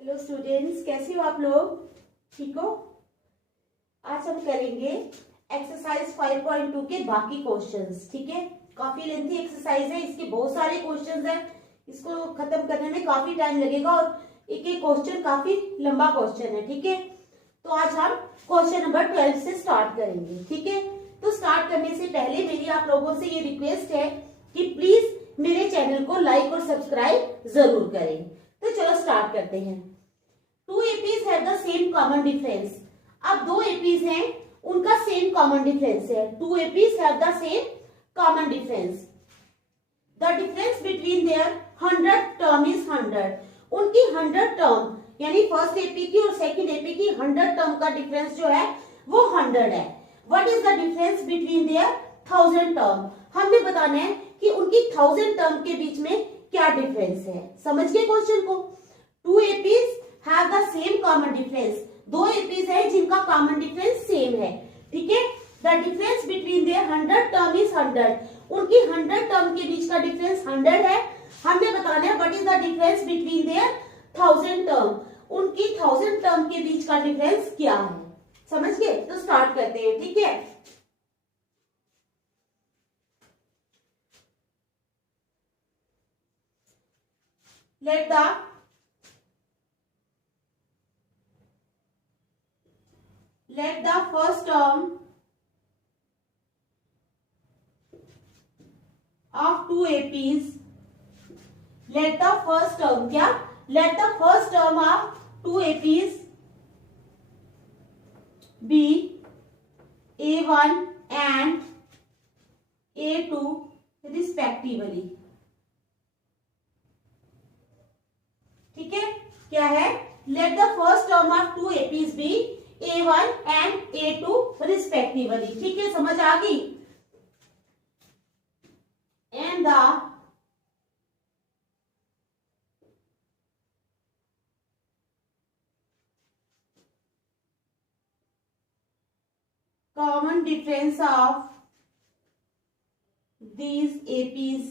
Hello students, कैसे हो आप लोग? ठीक हो? आज हम करेंगे एक्सरसाइज 5.2 के बाकी क्वेश्चंस। ठीक है, काफी लेंथी एक्सरसाइज है, इसके बहुत सारे क्वेश्चंस हैं। इसको खत्म करने में काफी टाइम लगेगा और एक एक क्वेश्चन काफी लंबा क्वेश्चन है। ठीक है, तो आज हम क्वेश्चन नंबर 12 से स्टार्ट करेंगे। ठीक है, तो स्टार्ट करने से पहले मेरी आप लोगों से ये रिक्वेस्ट है कि प्लीज मेरे चैनल को लाइक और सब्सक्राइब जरूर करें। तो चलो स्टार्ट करते हैं। Two APs have the same common difference. अब दो एपीज हैं, उनका सेम कॉमन डिफरेंस है। Two APs have the same common difference. The difference between their 100 term is 100। उनकी 100 टर्म यानी फर्स्ट एपी की और सेकंड एपी की 100 टर्म का डिफरेंस जो है वो 100 है। What is the difference between there 1000 term? हमने बताना है कि उनकी 1000 टर्म के बीच में क्या डिफरेंस है। समझ गए क्वेश्चन को? Two APs have the same common difference. दो एपीज है जिनका कॉमन डिफरेंस सेम है। ठीक है, the difference between their 100 term is 100। उनकी 100 टर्म के बीच का डिफरेंस 100 है। हमने बताना है what is the difference between there 1000 term. उनकी 1000 टर्म के बीच का डिफरेंस क्या है। समझ गए? तो स्टार्ट करते हैं। ठीक है, let the first term of two APs, let the first term क्या? Let the first term of two APs be A1 and A2 respectively। ठीक है, क्या है? Let the first term of two APs be A1 and A2 respectively। ठीक है, समझ आ गई? And the common difference of these APs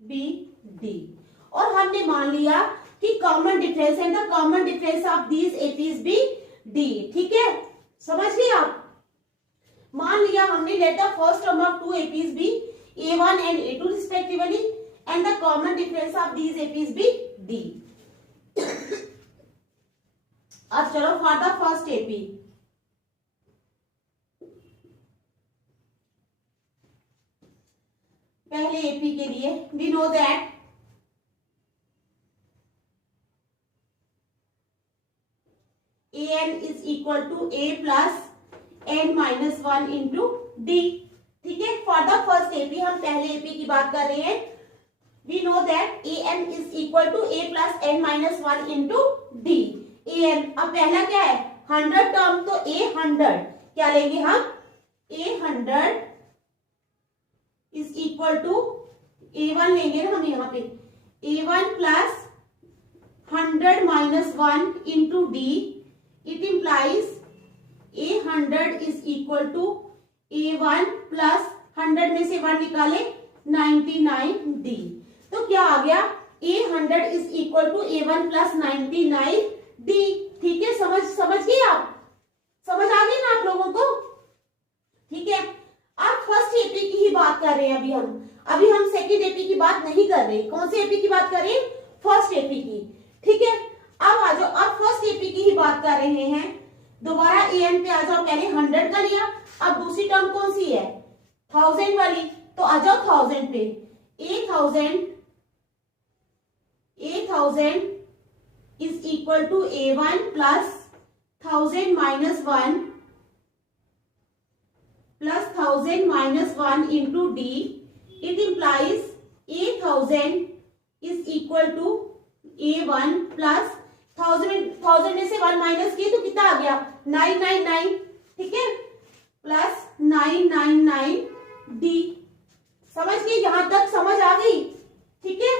be D। और हमने मान लिया कि कॉमन डिफरेंस है, the common difference of these APs be D. ठीक है, समझ गए आप? मान लिया हमने let the first term of two APs be A1 and A2 respectively and the common difference of these APs be D. अब चलो फॉर द फर्स्ट एपी। पहले एपी के लिए we know that an is equal to a plus n minus 1 into d। ठीक है, for the first AP, हम पहले AP की बात कर रहे हैं। We know that an is equal to a plus n minus 1 into d। an अब पहला क्या है? 100 टर्म, तो a 100 क्या लेंगे हम? a 100 is equal to a1 लेंगे ना हम यहाँ पे, a1 plus 100 minus 1 into d। It implies A100 is equal to A1 plus 100 में से 1 निकाले 99D। तो क्या आ गया? A100 is equal to A1 plus 99D। ठीक है, समझ गए आप? समझ आ गई ना आप लोगों को? ठीक है, आप फर्स्ट एपी की ही बात कर रहे हैं। अभी हम सेकेंड एपी की बात नहीं कर रहे। कौन सी एपी की बात कर रहे हैं? फर्स्ट एपी की। ठीक है, अब आ जाओ, अब फर्स्ट एपी की ही बात कर रहे हैं। दोबारा an पे आ जाओ, पहले 100 का लिया, अब दूसरी टर्म कौन सी है? 1000 वाली, तो आ जाओ 1000 पे। A1000 is equal to A1 plus 1000 minus 1 plus 1000 minus 1 into D। It implies A1000 is equal to A1 plus 1000 में से 1 माइनस किए तो कितना आ गया? 999। ठीक है, प्लस 999D। समझ गए? यहां तक समझ आ गई? ठीक है,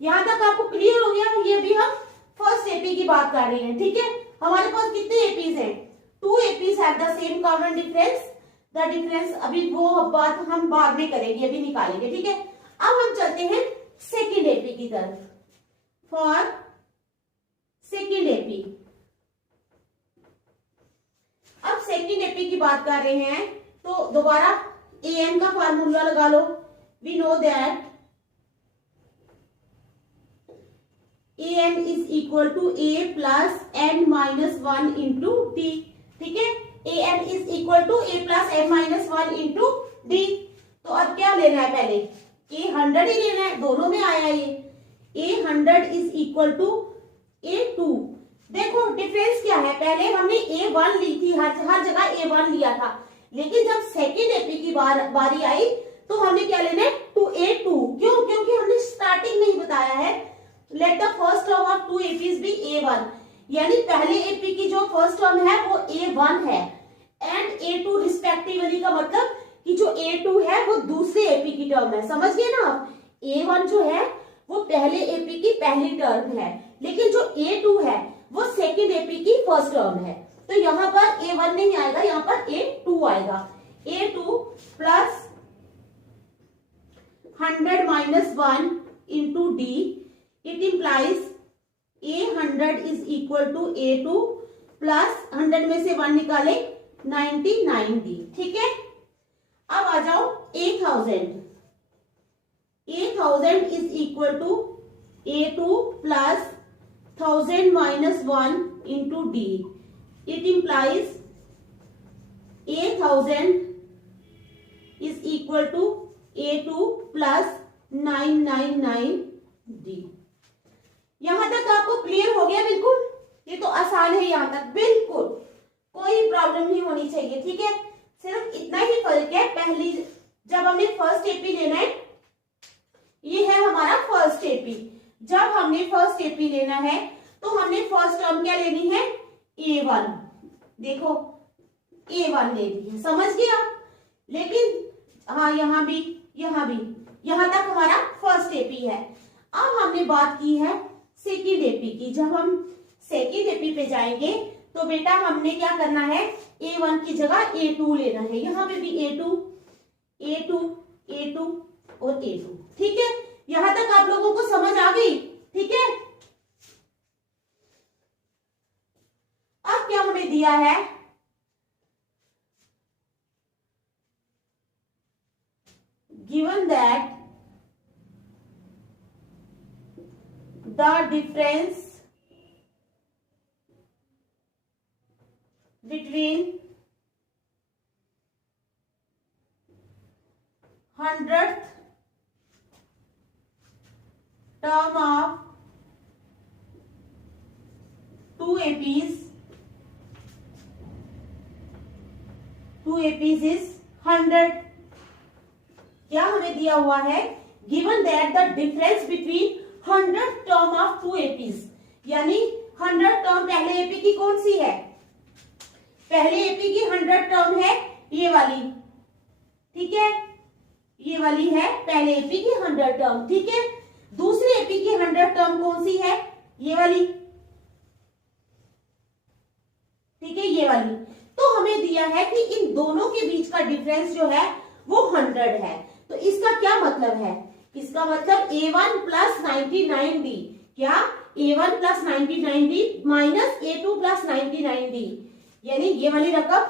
यहां तक आपको क्लियर हो गया? ये भी हम फर्स्ट एपी की बात कर रहे हैं। ठीक है, हमारे पास कितने एपीज हैं? Two APs have the same common difference. The difference अभी वो बात हम बाद में करेंगे, अभी निकालेंगे। ठीक है, अब हम चलते हैं सेकेंड एपी की तरफ। For second AP. अब सेकेंड एपी की बात कर रहे हैं तो दोबारा an का फार्मूला लगा लो। We know that an is equal to a plus n minus 1 into d. ठीक है, an is equal to a plus n minus 1 into d. तो अब क्या लेना है, पहले a100 ही लेना है, दोनों में आया ये। a100 is equal to a2। देखो डिफरेंस क्या है, पहले हमने a1 ली थी, हर जगह a1 लिया था, लेकिन जब सेकेंड एपी की बारी आई तो हमने क्या लेना है, टू a2। क्यों? क्योंकि हमने स्टार्टिंग में ही बताया है let the first term of two APs be a1, यानी पहले एपी की जो फर्स्ट टर्म है वो a1 है एंड a2 रिस्पेक्टिवली, का मतलब कि जो a2 है वो दूसरे एपी की टर्म है। समझ गए ना आप, a1 जो है वो पहले एपी की पहली टर्म है, लेकिन जो a2 है वो सेकेंड एपी की फर्स्ट टर्म है। तो यहाँ पर a1 नहीं आएगा, यहाँ पर a2 आएगा। a2 plus 100 minus 1 into D, it implies a100 is equal to a2 plus 100 में से 1 निकाले 99d। ठीक है, अब आ जाओ 8000 is equal to a2 plus 1000 minus 1 into D, it implies 8000 is equal to a2 plus 999d। यहां तक आपको क्लियर हो गया? बिल्कुल, ये तो आसान है यहां तक, बिल्कुल कोई प्रॉब्लम नहीं होनी चाहिए। ठीक है, सिर्फ इतना ही फर्क है, पहली जब हमने फर्स्ट एपी लेना है, ये है हमारा फर्स्ट एपी, जब हमने फर्स्ट एपी लेना है तो हमने फर्स्ट टर्म क्या लेनी है, a1। देखो a1 ले ली है, समझ गया? लेकिन हाँ, यहां भी यहां तक हमारा फर्स्ट एपी है। अब हमने बात की है सेकेंड एपी की। जब हम सेकेंड एपी पे जाएंगे तो बेटा हमने क्या करना है, a1 की जगह a2 लेना है। यहाँ पे भी a2 और a2। ठीक है, यहां तक आप लोगों को समझ आ गई? ठीक है, अब क्या हमें दिया है, given that the difference between 100th term of two APs is 100। क्या हमें दिया हुआ है, given that the difference between 100th term of two APs, यानी 100th टर्म पहले एपी की कौन सी है, पहले एपी की 100th टर्म है ये वाली। ठीक है, ये वाली है पहले एपी की 100th टर्म। ठीक है, दूसरी एपी की 100th टर्म कौन सी है, ये वाली। ठीक है, ये वाली। तो हमें दिया है कि इन दोनों के बीच का डिफरेंस जो है वो 100 है। तो इसका क्या मतलब है, इसका मतलब a1 प्लस 99d, क्या a1 plus 99d minus a2 plus 99d, यानी ये वाली रकम।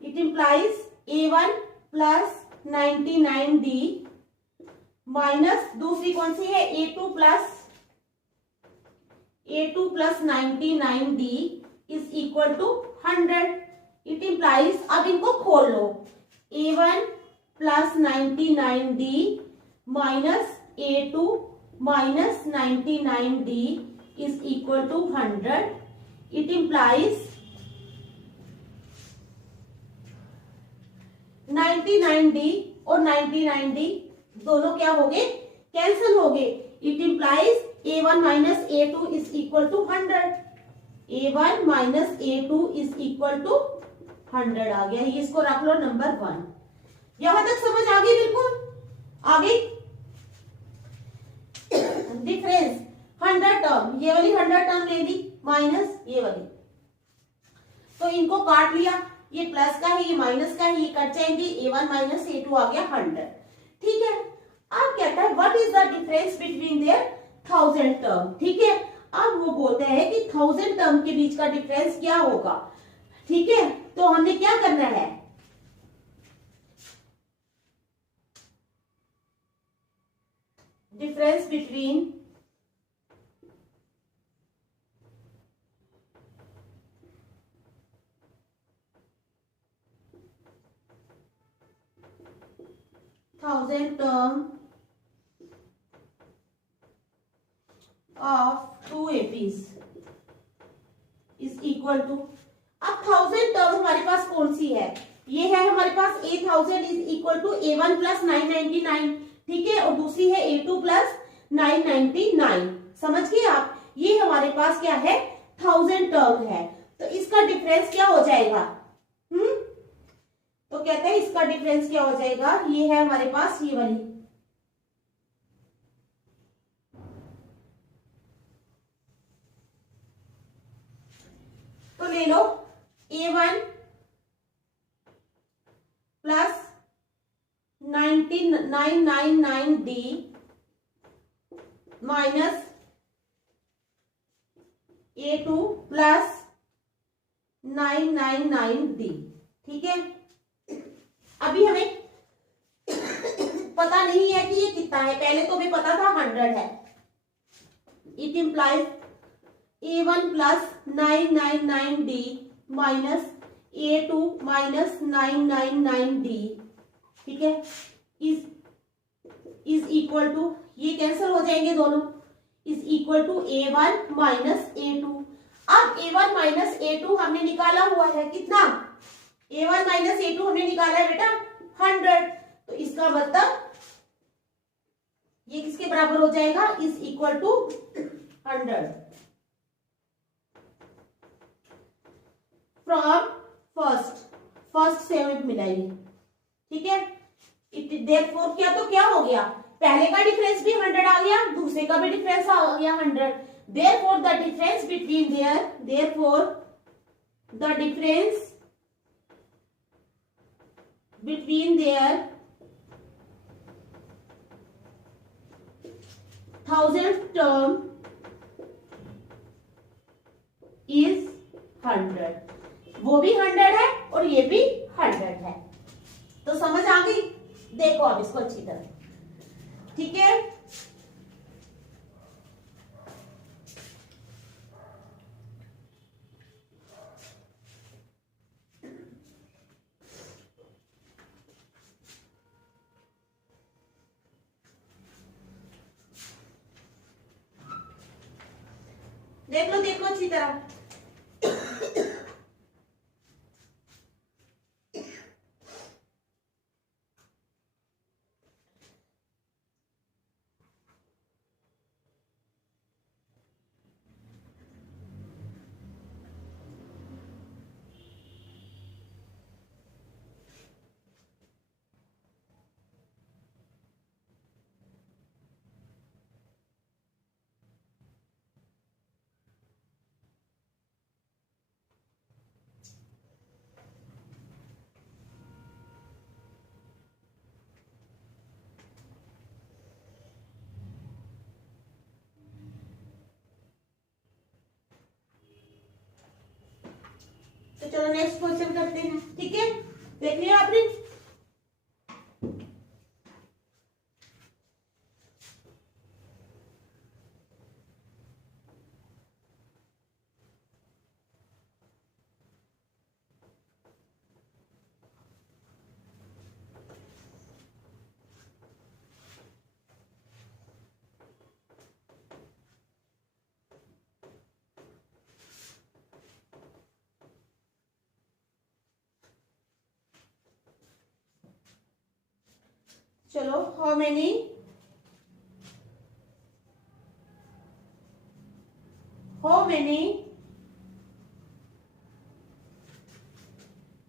It implies a1 plus 99d minus दूसरी कौन सी है, a2 plus 99d is equal to 100। It implies, अब इनको खोल लो, a1 plus 99d minus a2 minus 99d is equal to 100। It implies 99d और 99d दोनों क्या हो गए, कैंसिल हो गए। It implies a1 minus a2 is equal to 100। a1 minus a2 is equal to 100 आ गया। ये इसको रख लो नंबर 1। यहां तक समझ आ गई? बिल्कुल आ गई। डिफरेंस 100 टर्म, ये वाली 100 टर्म ले ली माइनस ये वाली, तो इनको काट लिया, ये प्लस का है ये माइनस का है, ये कट जाएंगे, a1 माइनस a2 आ गया 100। ठीक है, अब कहता है what is the difference between there 1000 term, ठीक है। अब वो बोलते हैं कि 1000 टर्म के बीच का डिफरेंस क्या होगा, ठीक है। तो हमने क्या करना है, difference between thousand term of two APs is equal to, अब 1000 टर्म हमारे पास कौन सी है, ये है हमारे पास A1000 is equal to A1 plus 999, ठीक है, और दूसरी है A2 प्लस 999। समझ गए आप, ये हमारे पास क्या है, 1000 टर्म है। तो इसका डिफरेंस क्या हो जाएगा, तो कहते हैं इसका डिफरेंस क्या हो जाएगा, ये है हमारे पास ये वाली, तो ले लो A1 plus 999D minus A2 plus 999D, ठीक है। अभी हमें पता नहीं है कि ये कितना है, पहले तो हमें पता था 100 है। It implies A1 plus 999D minus A2 minus 999D, ठीक है, इज इक्वल टू, ये कैंसिल हो जाएंगे दोनों, is equal to A1 minus A2। अब A1 माइनस A2 हमने निकाला हुआ है कितना, A1 माइनस A2 हमने निकाला है बेटा 100, तो इसका मतलब ये किसके बराबर हो जाएगा, is equal to 100 from first से हमें मिला ये, ठीक है। इट देयरफॉर क्या, तो क्या हो गया, पहले का डिफरेंस भी 100 आ गया, दूसरे का भी डिफरेंस आ गया 100। Therefore the difference between therefore the difference between their 1000 term is 100, वो भी 100 है और ये भी 100 है। तो समझ आ गई, देखो अब इसको अच्छी तरह, ठीक है। देख लो अच्छी तरह, तो चलो नेक्स्ट क्वेश्चन करते हैं, ठीक है। देख लिया आपने, चलो how many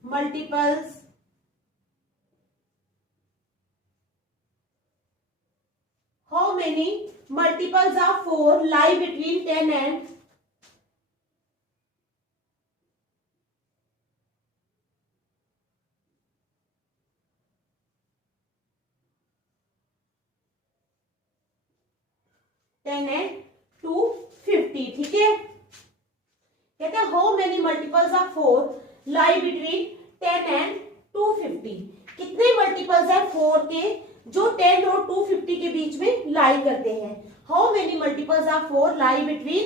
multiples how many multiples of 4 lie between 10 and 10 and 250। ठीक है, कहते हैं how many multiples of 4 lie between 10 and 250। कितने मल्टीपल्स है 4 के जो 10 और 250 के बीच में लाई करते हैं। How many multiples of 4 lie between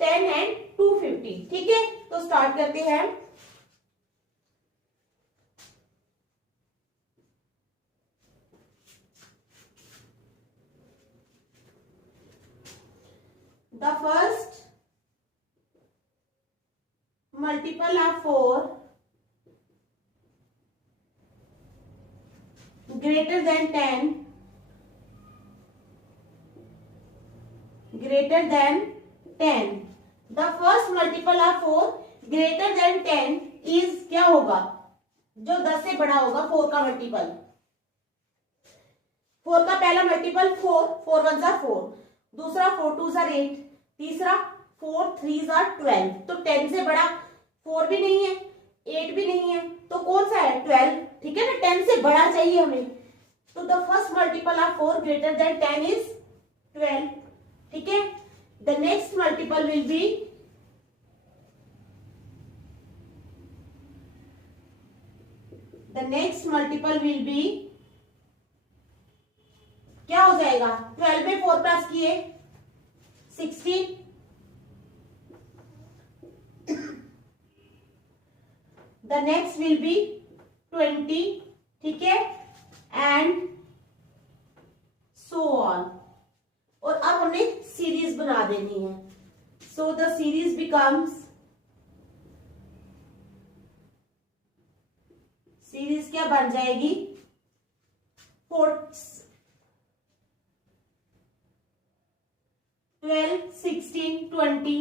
10 and 250। ठीक है, तो स्टार्ट करते हैं। The first multiple of 4 greater than 10 the first multiple of 4 greater than 10 is क्या होगा, जो 10 से बड़ा होगा 4 का मल्टीपल। 4 का पहला मल्टीपल 4, 4 1 जा 4, दूसरा 4 2 जा 8, तीसरा 4 3 जा 12। तो 10 से बड़ा 4 भी नहीं है, 8 भी नहीं है, तो कौन सा है 12। ठीक है ना, 10 से बड़ा चाहिए हमें, तो the first multiple of 4 greater than 10 is 12। ठीक है, the next multiple will be क्या हो जाएगा, 12 में 4 प्लस किए 16, द नेक्स्ट विल बी 20। ठीक है, एंड सो ऑन। और अब हमें सीरीज बना देनी है, so the series becomes, series क्या बन जाएगी 12 16 20,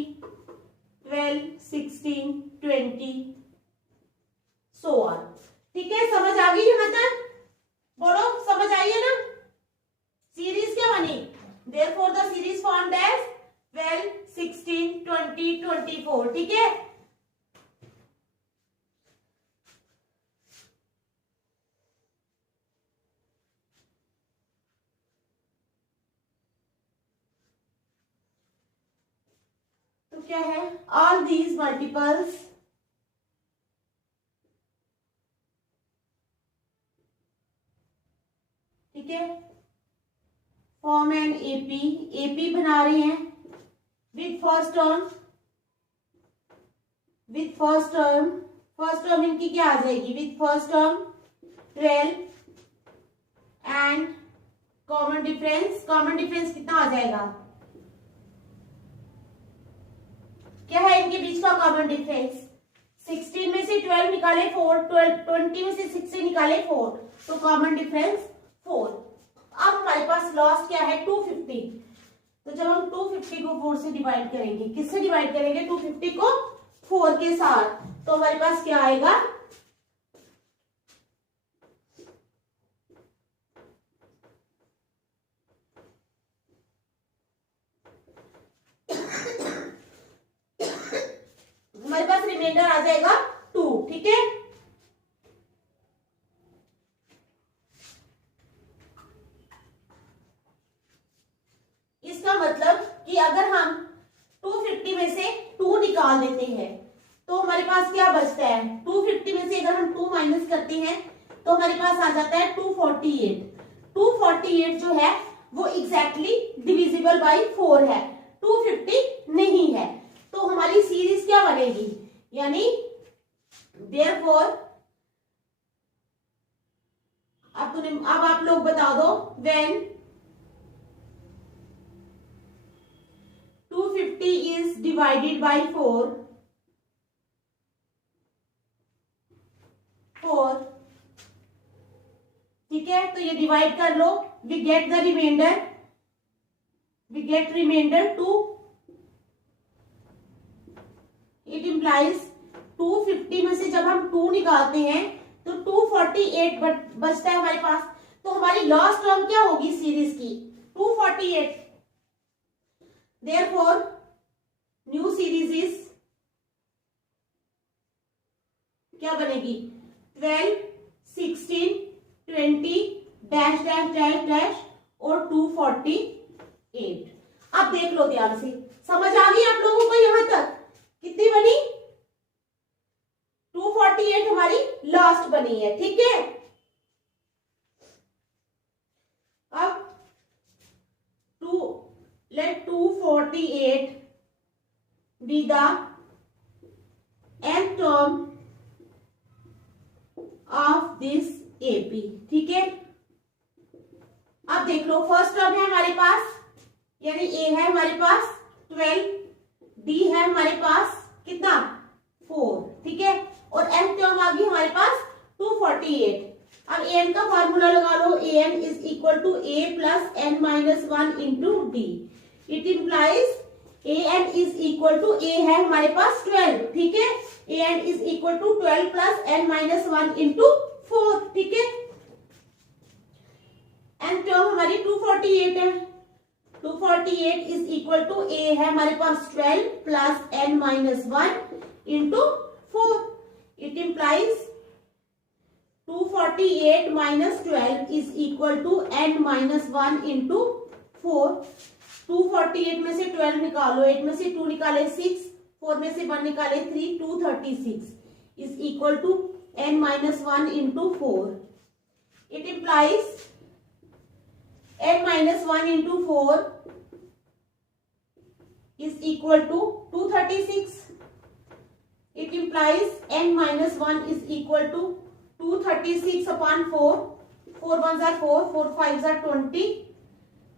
12 16 20 सो ऑन। ठीक है, समझ आ गई यहाँ तक, बोलो समझ आई है ना। सीरीज क्या बनी, therefore the series formed as 12 16 20 24। ठीक है, तो क्या है, ऑल दीज मल्टीपल्स ठीक है फॉर्म एन एपी, एपी बना रहे हैं विद फर्स्ट टर्म इनकी क्या आ जाएगी, with first term 12 and common difference कितना आ जाएगा, क्या है इनके बीच का कॉमन डिफरेंस, 16 में से 12 निकाले 4, 20 में से 6 से निकाले 4, तो कॉमन डिफरेंस 4। अब हमारे पास लॉस्ट क्या है 250, तो जब हम 250 को 4 से डिवाइड करेंगे, किससे डिवाइड करेंगे 250 को 4 के साथ, तो हमारे पास क्या आएगा, हमारे पास रिमाइंडर आ जाएगा 2। ठीक है, इसका मतलब कि अगर हम 250 में से 2 निकाल देते हैं तो हमारे पास क्या बचता है, 250 में से अगर हम 2 माइनस करते हैं तो हमारे पास आ जाता है 248। 248 जो है वो एग्जैक्टली डिविजिबल बाय 4 है, 250 नहीं है, तो हमारी सीरीज क्या बनेगी, यानी देयरफॉर अब आप लोग बता दो, व्हेन 250 is divided by 4, ठीक है, तो ये डिवाइड कर लो, we get remainder 2। It implies 250 में से जब हम 2 निकालते हैं तो 248 बचता है हमारे पास, तो हमारी लास्ट टर्म क्या होगी सीरीज की 248। Therefore, न्यू सीरीज इज क्या बनेगी 12 16 20 डैश डैश डैश डैश और 248। देख लो ध्यान से, समझ आ गई आप लोगों को यहां तक? कितनी बनी? 248 हमारी लास्ट बनी है, ठीक है। अब let 248 be the nth term of this AP, ठीक है। अब देख लो, फर्स्ट टर्म है हमारे पास, यानी A है हमारे पास 12, D है हमारे पास कितना 4, ठीक है, और n टर्म आ गई हमारे पास 248। अब an का फार्मूला लगा लो, an is equal to a plus n minus 1 into D. It implies an is equal to a है हमारे पास 12, ठीक है, an is equal to 12 plus n minus 1 into 4, ठीक है। n टर्म हमारी 248 है, 248 इज इक्वल टू a है हमारे पास 12 plus n minus 1 into 4। It implies 248 minus 12 is equal to n minus 1 into 4। 248 में से 12 निकालो, 8 में से 2 निकाले 6, 4 में से 1 निकाले 3, 236 is equal to n minus 1 into 4। It implies n minus 1 into 4 is equal to 236. It implies n minus 1 is equal to 236 upon 4. 4 ones are 4, 4 fives are 20,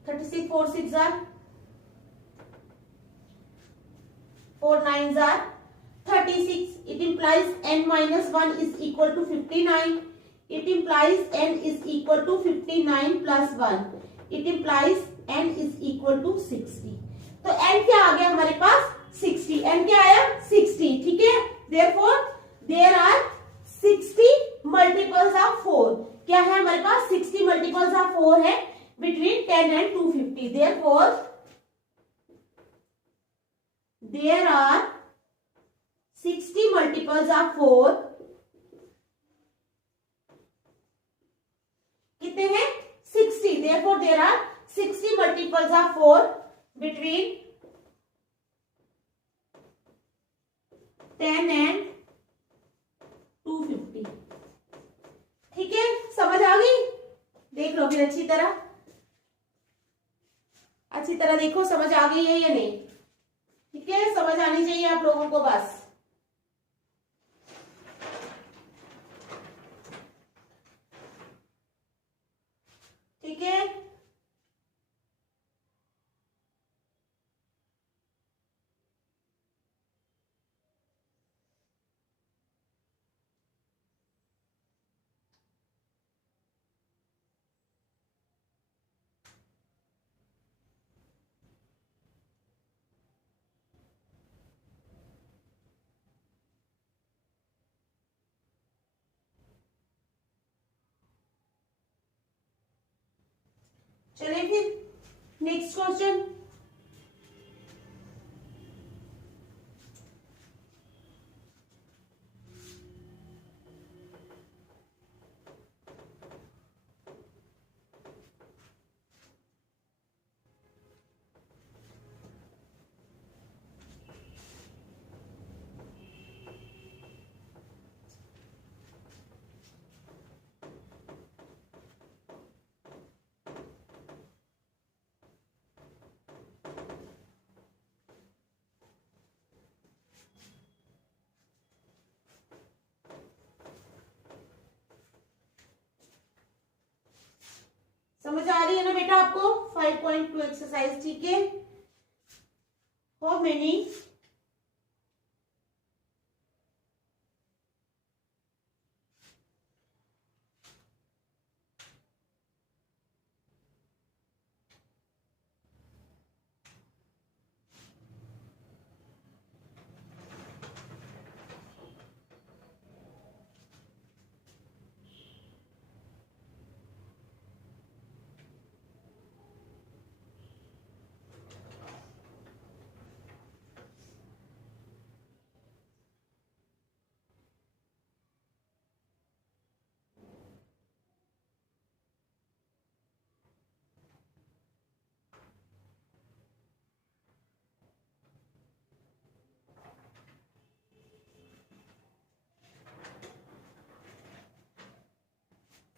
36 4 6 are 4 nines are 36. It implies n minus 1 is equal to 59. It implies n is equal to 59 plus 1. It implies n is equal to 60. तो n क्या आ गया हमारे पास 60, n क्या आया 60, ठीक है। Therefore there are 60 multiples of 4। क्या है हमारे पास 60 multiples of 4 है between 10 and 250। Therefore there are 60 multiples of 4, कितने हैं 60। Therefore there are 60 multiples of 4 between 10 and 250, ठीक है। समझ आ गई? देख लो फिर अच्छी तरह देखो, समझ आ गई है या नहीं, ठीक है। समझ आनी चाहिए आप लोगों को बस, ठीक है। चलिए फिर नेक्स्ट क्वेश्चन। समझ आ रही है ना बेटा आपको? 5.2 एक्सरसाइज, ठीक है। How many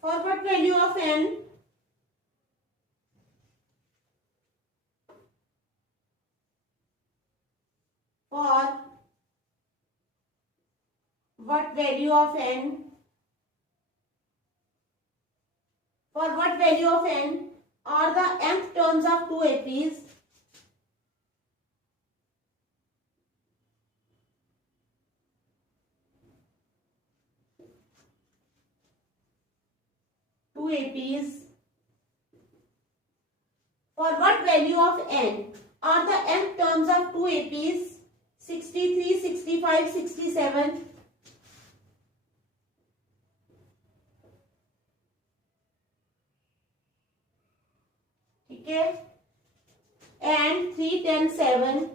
For what value of n? For what value of n? For what value of n are the nth terms of two APs? Two APs. For what value of n are the nth terms of two APs? 63, 65, 67. ठीक है, and 3, 10, 7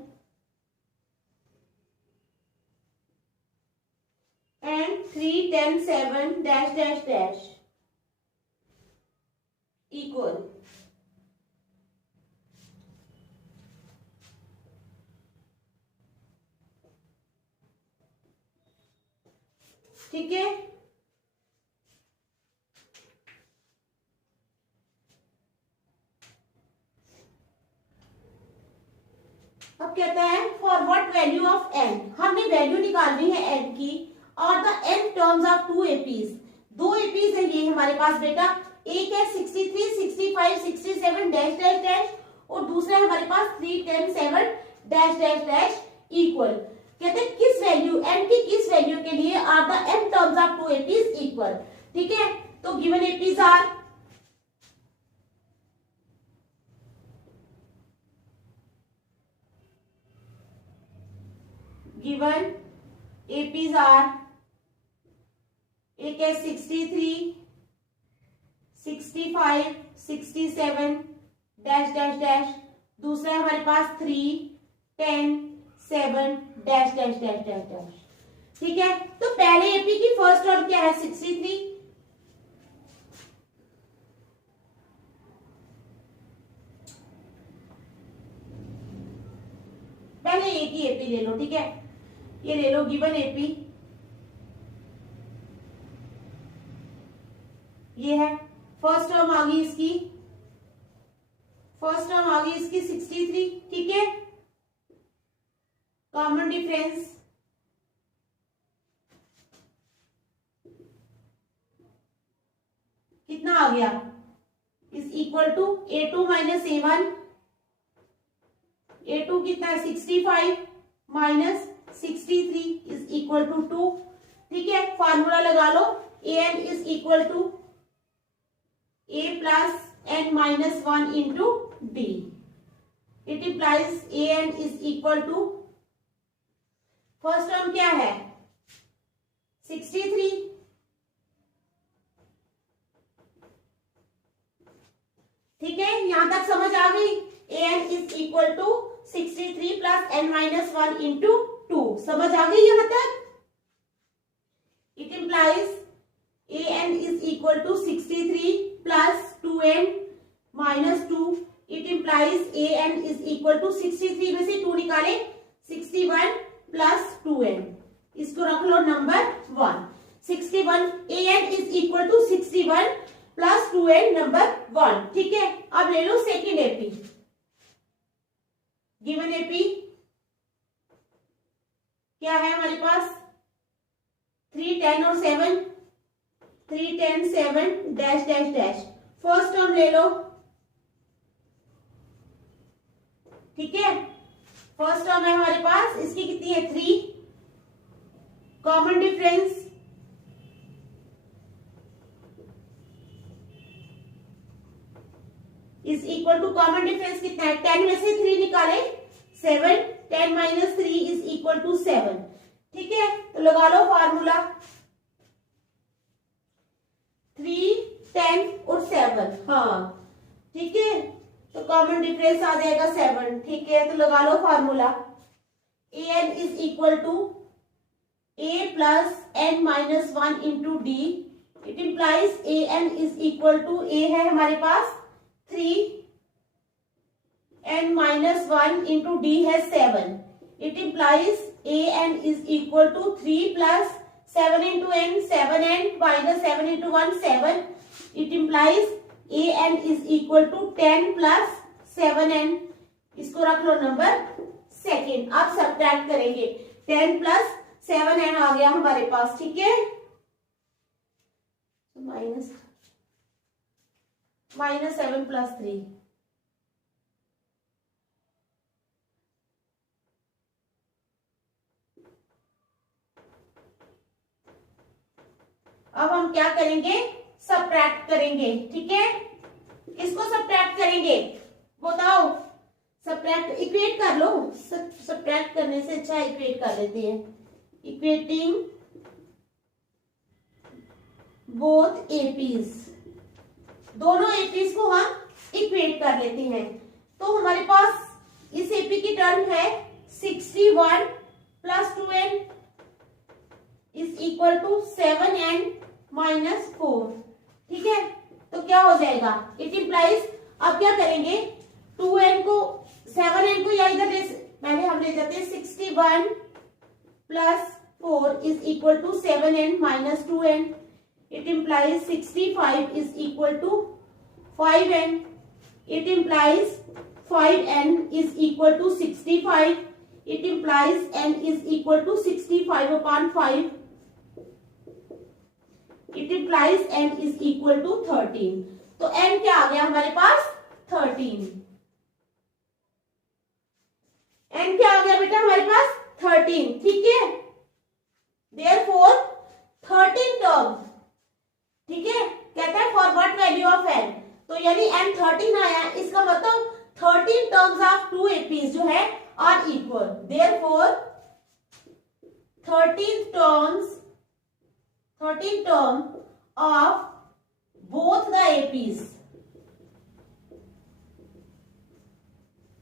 and 3, 10, 7 dash dash dash equal. ठीक है, अब कहता है for what value of n, हमने value निकालनी है n की और the n terms of two APs, दो एपीज है ये हमारे पास बेटा, एक है 63, 65, 67 डैश डैश डैश और दूसरा है हमारे पास 3, 10, 7 डैश डैश डैश इक्वल। कहते हैं किस वैल्यू n की किस वैल्यू के लिए are the n terms of two APs equal. ठीक है, तो given APs are given APs are, एक है 63, 65, 67 डैश डैश डैश, दूसरा है हमारे पास 3, 10, 7 dash dash dash dash dash. ठीक है, तो पहले एपी की फर्स्ट टर्म क्या है 63, पहले एक ही एपी ले लो। ठीक है, ये ले लो गिवन एपी, ये है फर्स्ट टर्म आ गई इसकी, फर्स्ट टर्म आ गई इसकी 63। ठीक है, कॉमन डिफरेंस कितना आ गया is equal to A2 minus A1, A2 कितना है 65 माइनस 63 इज इक्वल टू 2। ठीक है, फार्मूला लगा लो, an is equal to a plus n minus 1 into d। It implies an is equal to, first term क्या है 63, ठीक है, यहां तक समझ आ गई। an is equal to 63 plus n minus 1 into 2, समझ आ गई यहां तक। It implies an is equal to 63 plus 2n minus 2। It implies an is equal to 63 में से 2 निकाले 61 प्लस 2n, इसको रख लो number 1। 61 an is equal to 61 plus 2n number 1। ठीक है, अब ले लो सेकेंड एपी, गिवन एपी क्या है हमारे पास 3, 10 और 7, 3, 10, 7 dash dash dash, first term ले लो। ठीक है, फर्स्ट टर्म है हमारे पास, इसकी कितनी है 3, common difference is equal to, common difference कितना है 10 में से 3 निकाले 7, 10 माइनस 3 इज इक्वल टू 7। ठीक है, तो लगा लो फार्मूला 3, 10 और 7, हाँ ठीक है, तो कॉमन डिफरेंस आ जाएगा 7। ठीक है, तो लगा लो formula an is equal to a plus n minus 1 into D. It implies an is equal to, a है हमारे पास 3, n माइनस 1 इंटू डी है 7। It implies an is equal to 3 plus 7 into n, 7n minus 7 into 1 7 it implies an is equal to 10 plus 7n, इसको रख लो number second. आप subtract करेंगे, 10 plus 7n आ गया हमारे पास, ठीक है, माइनस 7 प्लस 3, अब हम क्या करेंगे, सब्ट्रैक्ट करेंगे, ठीक है, इसको सब्ट्रैक्ट करेंगे, बताओ सब्ट्रैक्ट, इक्वेट कर लो, सब्ट्रैक्ट करने से अच्छा इक्वेट कर लेते हैं, इक्वेटिंग बोथ एपीज, दोनों एपीज को हम इक्वेट कर लेते हैं। तो हमारे पास इस एपी की टर्म है 61 plus 2n is equal to 7n minus 4, ठीक है, तो क्या हो जाएगा, इट इम्प्लाइज, अब क्या करेंगे, 2n को 7n को या इधर पहले हम ले जाते हैं 61 plus 4 is equal to 7n minus 2n, it implies 65 is equal to 5n, it implies 5n is equal to 65, it implies n is equal to 65 upon 5, it implies n is equal to 13, तो n क्या आ गया हमारे पास 13, n क्या आ गया बेटा हमारे पास 13, ठीक है, देयरफॉर 13 टर्म, ठीक है, कहता है for what value of n, तो यानी n 13 आया, इसका मतलब 13 टर्म्स ऑफ टू एपीज जो है are equal, therefore 13 term of both the APs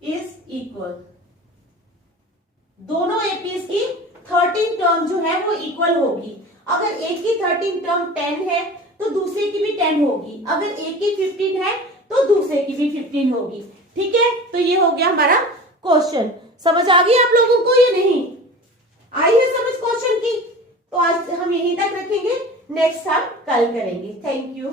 is equal, दोनों एपीज की 13 टर्म जो है वो इक्वल होगी, अगर एक की 13 टर्म 10 है तो दूसरे की भी 10 होगी, अगर एक की 15 है तो दूसरे की भी 15 होगी, ठीक है, तो ये हो गया हमारा क्वेश्चन। समझ आ गई आप लोगों को या नहीं आई है समझ क्वेश्चन की? तो आज हम यहीं तक रखेंगे, नेक्स्ट हम कल करेंगे। Thank you.